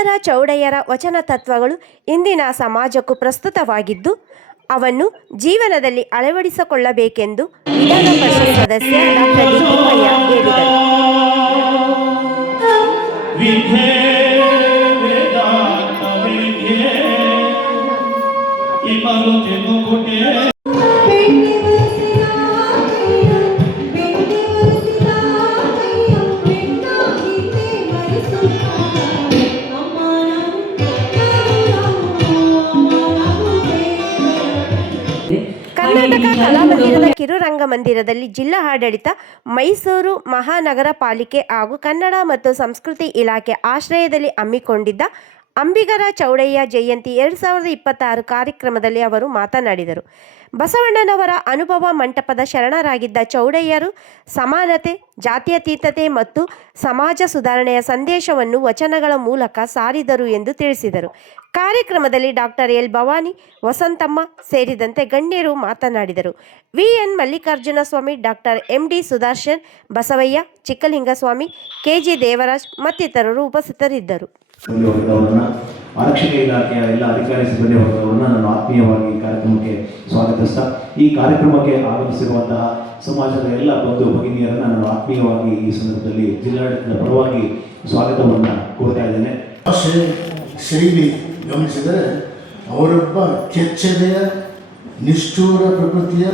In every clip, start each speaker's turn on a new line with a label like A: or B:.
A: ಅಂಬಿಗರ ಚೌಡಯ್ಯರ ವಚನ ತತ್ವಗಳು ಇಂದಿನ ಸಮಾಜಕ್ಕೂ ಪ್ರಸ್ತುತವಾಗಿದ್ದು ಅವನ್ನು ಜೀವನದಲ್ಲಿ ಅಳವಡಿಸಿಕೊಳ್ಳಬೇಕೆಂದು ವಿಧಾನ ಸದಸ್ಯ ಹೇಳಿದರು. ಕರ್ನಾಟಕ ಕಲಾಮಂದಿರದ ಕಿರುರಂಗ ಮಂದಿರದಲ್ಲಿ ಜಿಲ್ಲಾ ಆಡಳಿತ ಮೈಸೂರು ಮಹಾನಗರ ಪಾಲಿಕೆ ಹಾಗೂ ಕನ್ನಡ ಮತ್ತು ಸಂಸ್ಕೃತಿ ಇಲಾಖೆ ಆಶ್ರಯದಲ್ಲಿ ಹಮ್ಮಿಕೊಂಡಿದ್ದ ಅಂಬಿಗರ ಚೌಡಯ್ಯ ಜಯಂತಿ ಎರಡು ಸಾವಿರದ ಇಪ್ಪತ್ತಾರು ಕಾರ್ಯಕ್ರಮದಲ್ಲಿ ಅವರು ಮಾತನಾಡಿದರು. ಬಸವಣ್ಣನವರ ಅನುಭವ ಮಂಟಪದ ಶರಣರಾಗಿದ್ದ ಚೌಡಯ್ಯರು ಸಮಾನತೆ, ಜಾತ್ಯತೀತತೆ ಮತ್ತು ಸಮಾಜ ಸುಧಾರಣೆಯ ಸಂದೇಶವನ್ನು ವಚನಗಳ ಮೂಲಕ ಸಾರಿದರು ಎಂದು ತಿಳಿಸಿದರು. ಕಾರ್ಯಕ್ರಮದಲ್ಲಿ ಡಾಕ್ಟರ್ ಎಲ್. ಭವಾನಿ, ವಸಂತಮ್ಮ ಸೇರಿದಂತೆ ಗಣ್ಯರು ಮಾತನಾಡಿದರು. V N Mallikarjuna Swamy doctor M D Sudarshan Basavaiah, Chikkalingaswamy, K. G. Devaraj ಮತ್ತಿತರರು ಉಪಸ್ಥಿತರಿದ್ದರು.
B: ಸಿಬ್ಬಂದಿ ವರ್ಗದವರನ್ನ ಆರಕ್ಷಕ ಇಲಾಖೆಯ ಎಲ್ಲ ಅಧಿಕಾರಿ ಸಿಬ್ಬಂದಿ ವರ್ಗದವರನ್ನ ನಾನು ಆತ್ಮೀಯವಾಗಿ ಈ ಕಾರ್ಯಕ್ರಮಕ್ಕೆ ಸ್ವಾಗತಿಸ್ತಾ, ಈ ಕಾರ್ಯಕ್ರಮಕ್ಕೆ ಆಗಮಿಸಿರುವಂತಹ ಸಮಾಜದ ಎಲ್ಲ ಬಂಧು ಭಗಿನಿಯರನ್ನ ನಾನು ಆತ್ಮೀಯವಾಗಿ ಈ ಸಂದರ್ಭದಲ್ಲಿ ಜಿಲ್ಲಾಡಳಿತದ ಪರವಾಗಿ ಸ್ವಾಗತವನ್ನು ಕೋರ್ತಾ ಇದ್ದೇನೆ.
C: ಶೈಲಿ ಗಮನಿಸಿದರೆ, ಅವರೊಬ್ಬ ಕೆಚ್ಚೆದೆಯ ನಿಷ್ಠೂರ ಪ್ರಕೃತಿಯ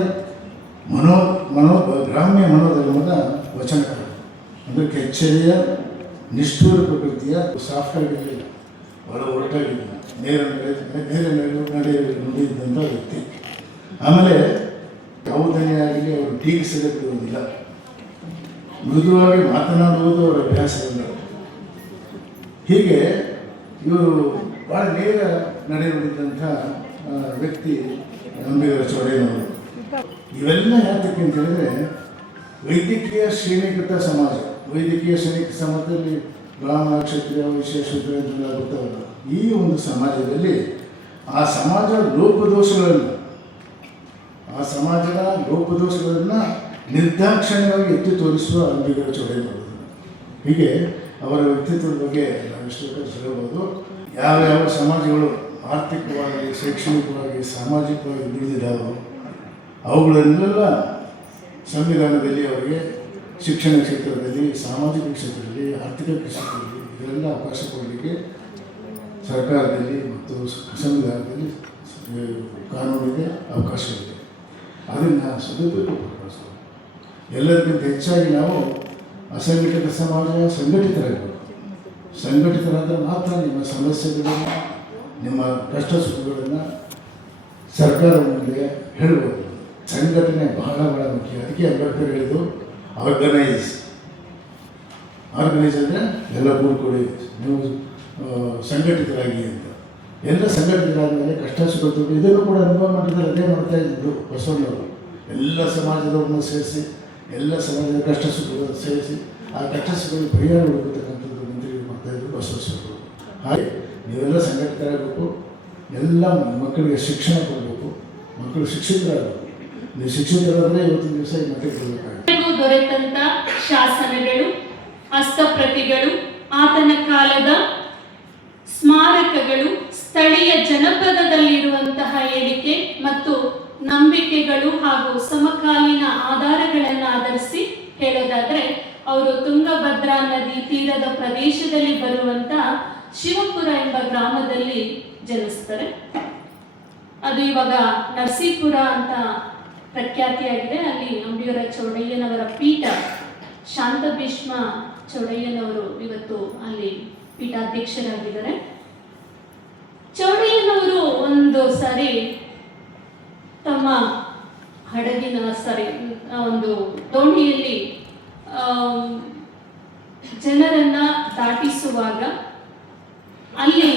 C: ಮನೋ ಮನೋ ಗ್ರಾಮ್ಯ ಮನೋಧರ್ಮದ ವಚನಕಾರ. ಅಂದರೆ ಕೆಚ್ಚೆದೆಯ ನಿಷ್ಠೂರ ಪ್ರಕೃತಿಯ ಸಾಫ್ಟ್ವೇರ್ ಆಗಿರಲಿಲ್ಲ ಬಹಳ ಒರಟಾಗಿಲ್ಲ ನೇರ ನೇರ ನಡೆ ನಡೆಯಲು ನುಡಿದಂಥ ವ್ಯಕ್ತಿ. ಆಮೇಲೆ ಯಾವುದನ್ನೇ ಆಗಲಿ ಅವರು ಬರುವುದಿಲ್ಲ ಮೃದುವಾಗಿ ಮಾತನಾಡುವುದು ಅವರ ಅಭ್ಯಾಸವಿಲ್ಲ. ಹೀಗೆ ಇವರು ಭಾಳ ನೇರ ನಡೆ ನುಡಿದಂಥ ಆ, ವ್ಯಕ್ತಿ ಅಂಬಿಗರ ಚೌಡಯ್ಯನವರು ಇವೆಲ್ಲ ಯಾತಕ್ಕೆ ಅಂತ ಹೇಳಿದ್ರೆ ವೈದ್ಯಕೀಯ ಶ್ರೇಣೀಕೃತ ಸಮಾಜ. ವೈದ್ಯಕೀಯ ಸೈನಿಕ ಸಮಾಜದಲ್ಲಿ ಬ್ರಾಹ್ಮಣ ಕ್ಷತ್ರಿಯ ವಿಶೇಷ ಅಂತೆಲ್ಲ ಬರ್ತಾವಲ್ಲ ಈ ಒಂದು ಸಮಾಜದಲ್ಲಿ ಆ ಸಮಾಜ ಲೋಪದೋಷಗಳನ್ನು ಆ ಸಮಾಜದ ಲೋಪದೋಷಗಳನ್ನು ನಿರ್ದಾಕ್ಷಿಣ್ಯವಾಗಿ ಎತ್ತಿ ತೋರಿಸುವ ಅಂಬಿಗರ ಚೌಡಯ್ಯನವರು ಹೀಗೆ ಅವರ ವ್ಯಕ್ತಿತ್ವದ ಬಗ್ಗೆ ನಾವೆಷ್ಟು ಹೇಳಬಹುದು ಯಾವ ಸಮಾಜಗಳು ಆರ್ಥಿಕವಾಗಿ, ಶೈಕ್ಷಣಿಕವಾಗಿ, ಸಾಮಾಜಿಕವಾಗಿ ಬೆಳೆದಿದ್ದಾವೋ ಅವುಗಳನ್ನೆಲ್ಲ ಸಂವಿಧಾನದಲ್ಲಿ ಅವರಿಗೆ ಶಿಕ್ಷಣ ಕ್ಷೇತ್ರದಲ್ಲಿ, ಸಾಮಾಜಿಕ ಕ್ಷೇತ್ರದಲ್ಲಿ, ಆರ್ಥಿಕ ಕ್ಷೇತ್ರದಲ್ಲಿ ಇದೆಲ್ಲ ಅವಕಾಶ ಕೊಡಲಿಕ್ಕೆ ಸರ್ಕಾರದಲ್ಲಿ ಮತ್ತು ಸಂವಿಧಾನದಲ್ಲಿ ಕಾನೂನಿಗೆ ಅವಕಾಶ ಅವಕಾಶವಿದೆ ಅದನ್ನು ಸದುಪಯೋಗ ಎಲ್ಲರಿಗಿಂತ ಹೆಚ್ಚಾಗಿ ನಾವು ಅಸಂಘಟಿತ ಸಮಾಜ ಸಂಘಟಿತರಾಗಬೇಕು. ಸಂಘಟಿತರಾದ ಮಾತ್ರ ನಿಮ್ಮ ಸಮಸ್ಯೆಗಳನ್ನು, ನಿಮ್ಮ ಕಷ್ಟ ಸುಖಗಳನ್ನು ಸರ್ಕಾರದ ಮುಂದೆ ಹೇಳ್ಬೋದು. ಸಂಘಟನೆ ಬಹಳ ಬಹಳ ಮುಖ್ಯ. ಅದಕ್ಕೆ ಅಂಬೇಡ್ಕರ್ ಹೇಳಿದ್ದು ಆರ್ಗನೈಸ್ ಆರ್ಗನೈಸ್ ಅಂದರೆ ಎಲ್ಲ ಕೂಡ್ಕೊಡಿ ನೀವು ಸಂಘಟಿತರಾಗಿ ಅಂತ. ಎಲ್ಲ ಸಂಘಟಿತರಾದ ಮೇಲೆ ಕಷ್ಟ ಸುಖ ದುಡ್ಡು ಇದನ್ನು ಕೂಡ ಅನುಭವ ಮಟ್ಟದಲ್ಲಿ ಅದೇ ಮಾಡ್ತಾ ಇದ್ದರು ಬಸವಣ್ಣವರು. ಎಲ್ಲ ಸಮಾಜದವ್ರನ್ನ ಸೇರಿಸಿ, ಎಲ್ಲ ಸಮಾಜದ ಕಷ್ಟ ಸುಖಗಳನ್ನು ಸೇರಿಸಿ, ಆ ಕಷ್ಟ ಸುಖಗಳು ಪರಿಹಾರ ಹುಡುಕತಕ್ಕಂಥದ್ದು ಮಂತ್ರಿಗಳು ಮಾಡ್ತಾ ಇದ್ರು ಬಸವಸ್ವರು ಹಾಗೆ ನೀವೆಲ್ಲ ಸಂಘಟಿತರಾಗಬೇಕು, ಎಲ್ಲ ಮಕ್ಕಳಿಗೆ ಶಿಕ್ಷಣ ಕೊಡಬೇಕು, ಮಕ್ಕಳು ಶಿಕ್ಷಿತರಾಗಬೇಕು. ನೀವು ಶಿಕ್ಷಿತರಾದರೆ ಇವತ್ತಿನ ದಿವಸ ಈ ಮಟ್ಟಿಗೆ ಬರಬೇಕಾಗುತ್ತೆ
D: ದೊರೆತಂತ ಶಾಸನಗಳು, ಹಸ್ತಪ್ರತಿಗಳು, ಆತನ ಕಾಲದ ಸ್ಮಾರಕಗಳು, ಸ್ಥಳೀಯ ಜನಪದದಲ್ಲಿರುವಂತಹ ಹೇಳಿಕೆ ಮತ್ತು ನಂಬಿಕೆಗಳು ಹಾಗೂ ಸಮಕಾಲೀನ ಆಧಾರಗಳನ್ನು ಆಧರಿಸಿ ಹೇಳೋದಾದ್ರೆ, ಅವರು ತುಂಗಭದ್ರಾ ನದಿ ತೀರದ ಪ್ರದೇಶದಲ್ಲಿ ಬರುವಂತ ಶಿವಪುರ ಎಂಬ ಗ್ರಾಮದಲ್ಲಿ ಜನಿಸ್ತಾರೆ. ಅದು ಇವಾಗ ನರಸೀಪುರ ಅಂತ ಪ್ರಖ್ಯಾತಿಯಾಗಿದೆ. ಅಲ್ಲಿ ಅಂಬಿಯವರ ಚೌಡಯ್ಯನವರ ಪೀಠ, ಶಾಂತ ಭೀಷ್ಮ ಚೌಡಯ್ಯನವರು ಇವತ್ತು ಅಲ್ಲಿ ಪೀಠಾಧ್ಯಕ್ಷರಾಗಿದ್ದಾರೆ. ಚೌಡಯ್ಯನವರು ಒಂದು ಸಾರಿ ತಮ್ಮ ಹಡಗಿನ ಸಾರಿ ಒಂದು ದೋಣಿಯಲ್ಲಿ ಜನರನ್ನ ದಾಟಿಸುವಾಗ ಅಲ್ಲಿ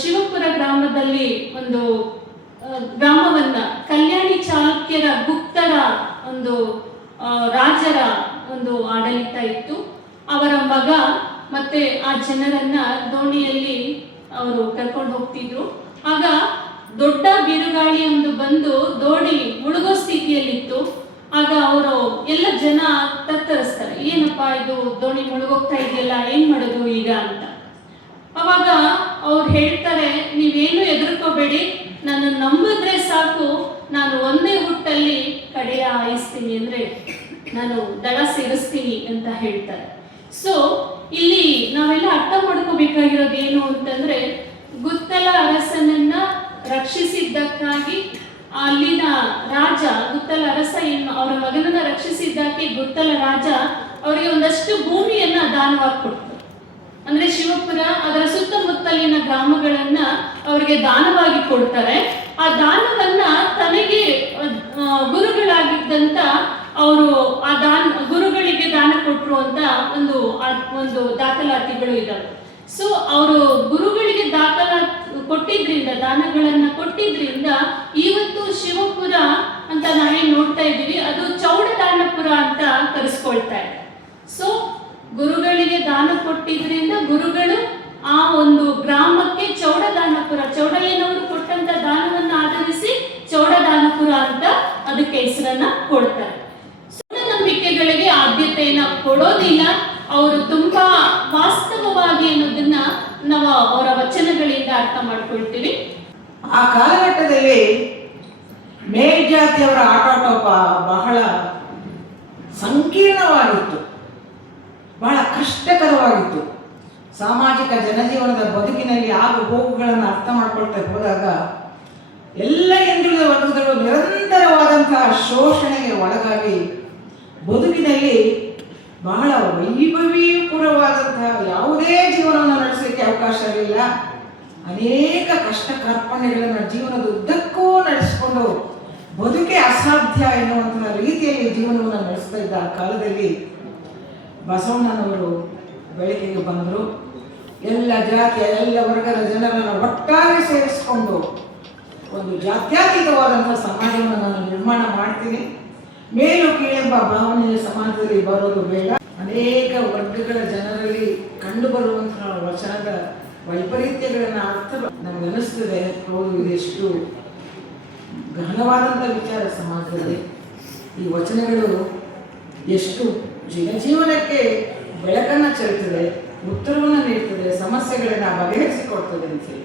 D: ಶಿವಪುರ ಗ್ರಾಮದಲ್ಲಿ ಒಂದು ಗ್ರಾಮವನ್ನ ಕಲ್ಯಾಣಿ ಚಾಲುಕ್ಯರ ಗುಪ್ತರ ಒಂದು ರಾಜರ ಒಂದು ಆಡಳಿತ ಇತ್ತು. ಅವರ ಮಗ ಮತ್ತೆ ಆ ಜನರನ್ನ ದೋಣಿಯಲ್ಲಿ ಅವರು ಕರ್ಕೊಂಡು ಹೋಗ್ತಿದ್ರು. ಆಗ ದೊಡ್ಡ ಬಿರುಗಾಳಿ ಒಂದು ಬಂದು ದೋಣಿ ಮುಳುಗೋ ಸ್ಥಿತಿಯಲ್ಲಿತ್ತು. ಆಗ ಅವರು ಎಲ್ಲ ಜನ ತತ್ತರಿಸ್ತಾರೆ, ಏನಪ್ಪಾ ಇದು ದೋಣಿ ಮುಳುಗೋಗ್ತಾ ಇದೆಯಲ್ಲ, ಏನ್ ಮಾಡೋದು ಈಗ? ಅಂತ. ಅವಾಗ ಅವ್ರು ಹೇಳ್ತಾರೆ, ನೀವೇನು ಎದುರ್ಕೋಬೇಡಿ ನಾನು ನಂಬಿದ್ರೆ ಸಾಕು, ನಾನು ಒಂದೇ ಹುಟ್ಟಲ್ಲಿ ಕಡೆಯ ಆಯಿಸ್ತೀನಿ ಅಂದ್ರೆ ನಾನು ದಳ ಸೇರಿಸ್ತೀನಿ ಅಂತ ಹೇಳ್ತಾರೆ. ಸೊ ಇಲ್ಲಿ ನಾವೆಲ್ಲ ಅರ್ಥ ಮಾಡ್ಕೋಬೇಕಾಗಿರೋದು ಏನು ಅಂತಂದ್ರೆ, ಗುತ್ತಲ ಅರಸನನ್ನ ರಕ್ಷಿಸಿದ್ದಕ್ಕಾಗಿ ಅಲ್ಲಿನ ರಾಜ, ಗುತ್ತಲ ಅರಸ ಏನು, ಅವರ ಮಗನನ್ನ ರಕ್ಷಿಸಿದ್ದಕ್ಕೆ ಗುತ್ತಲ ರಾಜ ಅವರಿಗೆ ಒಂದಷ್ಟು ಭೂಮಿಯನ್ನ ದಾನವಾಗಿ ಕೊಡ್ತಾರೆ ಅಂದ್ರೆ ಶಿವಪುರ ಅದರ ಸುತ್ತಮುತ್ತಲಿನ ಗ್ರಾಮಗಳನ್ನ ಅವರಿಗೆ ದಾನವಾಗಿ ಕೊಡ್ತಾರೆ. ಆ ದಾನವನ್ನ ತನಗೆ ಗುರುಗಳಾಗಿದ್ದಂತ ಅವರು ಆ ದಾನ, ಗುರುಗಳಿಗೆ ದಾನ ಕೊಟ್ಟರು ಅಂತ ಒಂದು ಒಂದು ದಾಖಲಾತಿಗಳು ಇದಾವೆ. ಸೊ ಅವರು ಗುರುಗಳಿಗೆ ದಾಖಲಾ, ಕೊಟ್ಟಿದ್ರಿಂದ, ದಾನಗಳನ್ನ ಕೊಟ್ಟಿದ್ರಿಂದ ಇವತ್ತು ಶಿವಪುರ ಅಂತ ನಾವೇನ್ ನೋಡ್ತಾ ಇದ್ದೀವಿ, ಅದು ಚೌಡದಾನಪುರ ಅಂತ ಕರೆಸ್ಕೊಳ್ತಾ ಇದೆ. ಕೊಟ್ಟಿದ್ರಿಂದ ಗುರುಗಳು ಆ ಒಂದು ಗ್ರಾಮಕ್ಕೆ ಚೌಡದಾನಪುರ, ಚೌಡಯ್ಯನವರು ಕೊಟ್ಟಂತ ದಾನವನ್ನು ಆಧರಿಸಿ ಚೌಡದಾನಪುರ ಅಂತ ಅದಕ್ಕೆ ಹೆಸರನ್ನ ಕೊಡ್ತಾರೆ. ನಂಬಿಕೆಗಳಿಗೆ ಆದ್ಯತೆಯನ್ನ ಕೊಡೋದಿಲ್ಲ, ಅವರು ತುಂಬಾ ವಾಸ್ತವವಾಗಿ ಅನ್ನೋದನ್ನ ನಾವು ಅವರ ವಚನಗಳಿಂದ ಅರ್ಥ ಮಾಡ್ಕೊಳ್ತೀವಿ.
E: ಆ ಕಾಲಘಟ್ಟದಲ್ಲಿ ಮೇಲ್ಜಾತಿಯವರ ಆಟೋಟ ಬಹಳ ಸಂಕೀರ್ಣವಾಗಿತ್ತು. ಬಹಳ ಕಷ್ಟಕರವಾಗಿತ್ತು. ಸಾಮಾಜಿಕ ಜನಜೀವನದ ಬದುಕಿನಲ್ಲಿ ಆಗು ಹೋಗುಗಳನ್ನು ಅರ್ಥ ಮಾಡ್ಕೊಳ್ತಾ ಹೋದಾಗ ಎಲ್ಲ ಹಿಂದುಳಿದ ವರ್ಗಗಳು ನಿರಂತರವಾದಂತಹ ಶೋಷಣೆಗೆ ಒಳಗಾಗಿ ಬದುಕಿನಲ್ಲಿ ಬಹಳ ವೈಭವೀಪುರವಾದಂತಹ ಯಾವುದೇ ಜೀವನವನ್ನು ನಡೆಸಲಿಕ್ಕೆ ಅವಕಾಶ ಇರಲಿಲ್ಲ. ಅನೇಕ ಕಷ್ಟ ಕಾರ್ಪಣ್ಯಗಳನ್ನು ಜೀವನದ ಉದ್ದಕ್ಕೂ ನಡೆಸಿಕೊಂಡು ಬದುಕೆ ಅಸಾಧ್ಯ ಎನ್ನುವಂತಹ ರೀತಿಯಲ್ಲಿ ಜೀವನವನ್ನು ನಡೆಸ್ತಾ ಇದ್ದ ಆ ಕಾಲದಲ್ಲಿ ಬಸವಣ್ಣನವರು ಬೆಳಕಿಗೆ ಬಂದರು. ಎಲ್ಲ ಜಾತಿಯ ಎಲ್ಲ ವರ್ಗದ ಜನರನ್ನು ಒಟ್ಟಾಗಿ ಸೇರಿಸಿಕೊಂಡು ಒಂದು ಜಾತ್ಯಾತೀತವಾದಂಥ ಸಮಾಜವನ್ನು ನಾನು ನಿರ್ಮಾಣ ಮಾಡ್ತೀನಿ. ಮೇಲು ಕೀಳೆಂಬ ಭಾವನೆ ಸಮಾಜದಲ್ಲಿ ಬರೋದು ಬೇಡ. ಅನೇಕ ವರ್ಗಗಳ ಜನರಲ್ಲಿ ಕಂಡುಬರುವಂತಹ ವಚನದ ವೈಪರೀತ್ಯಗಳನ್ನು ಅರ್ಥ ನಮ್ಗೆ ಅನಿಸ್ತದೆ ಹೌದು, ಇದೆಷ್ಟು ಗಹನವಾದಂಥ ವಿಚಾರ ಸಮಾಜದಲ್ಲಿ. ಈ ವಚನಗಳು ಎಷ್ಟು ಜನಜೀವನಕ್ಕೆ ಬೆಳಕನ್ನು ಚೆಲ್ತದೆ ಉತ್ತರವನ್ನು ನೀಡ್ತದೆ ಸಮಸ್ಯೆಗಳನ್ನು ಬಗೆಹರಿಸಿಕೊಡ್ತದೆ ಅಂತ ಹೇಳಿ.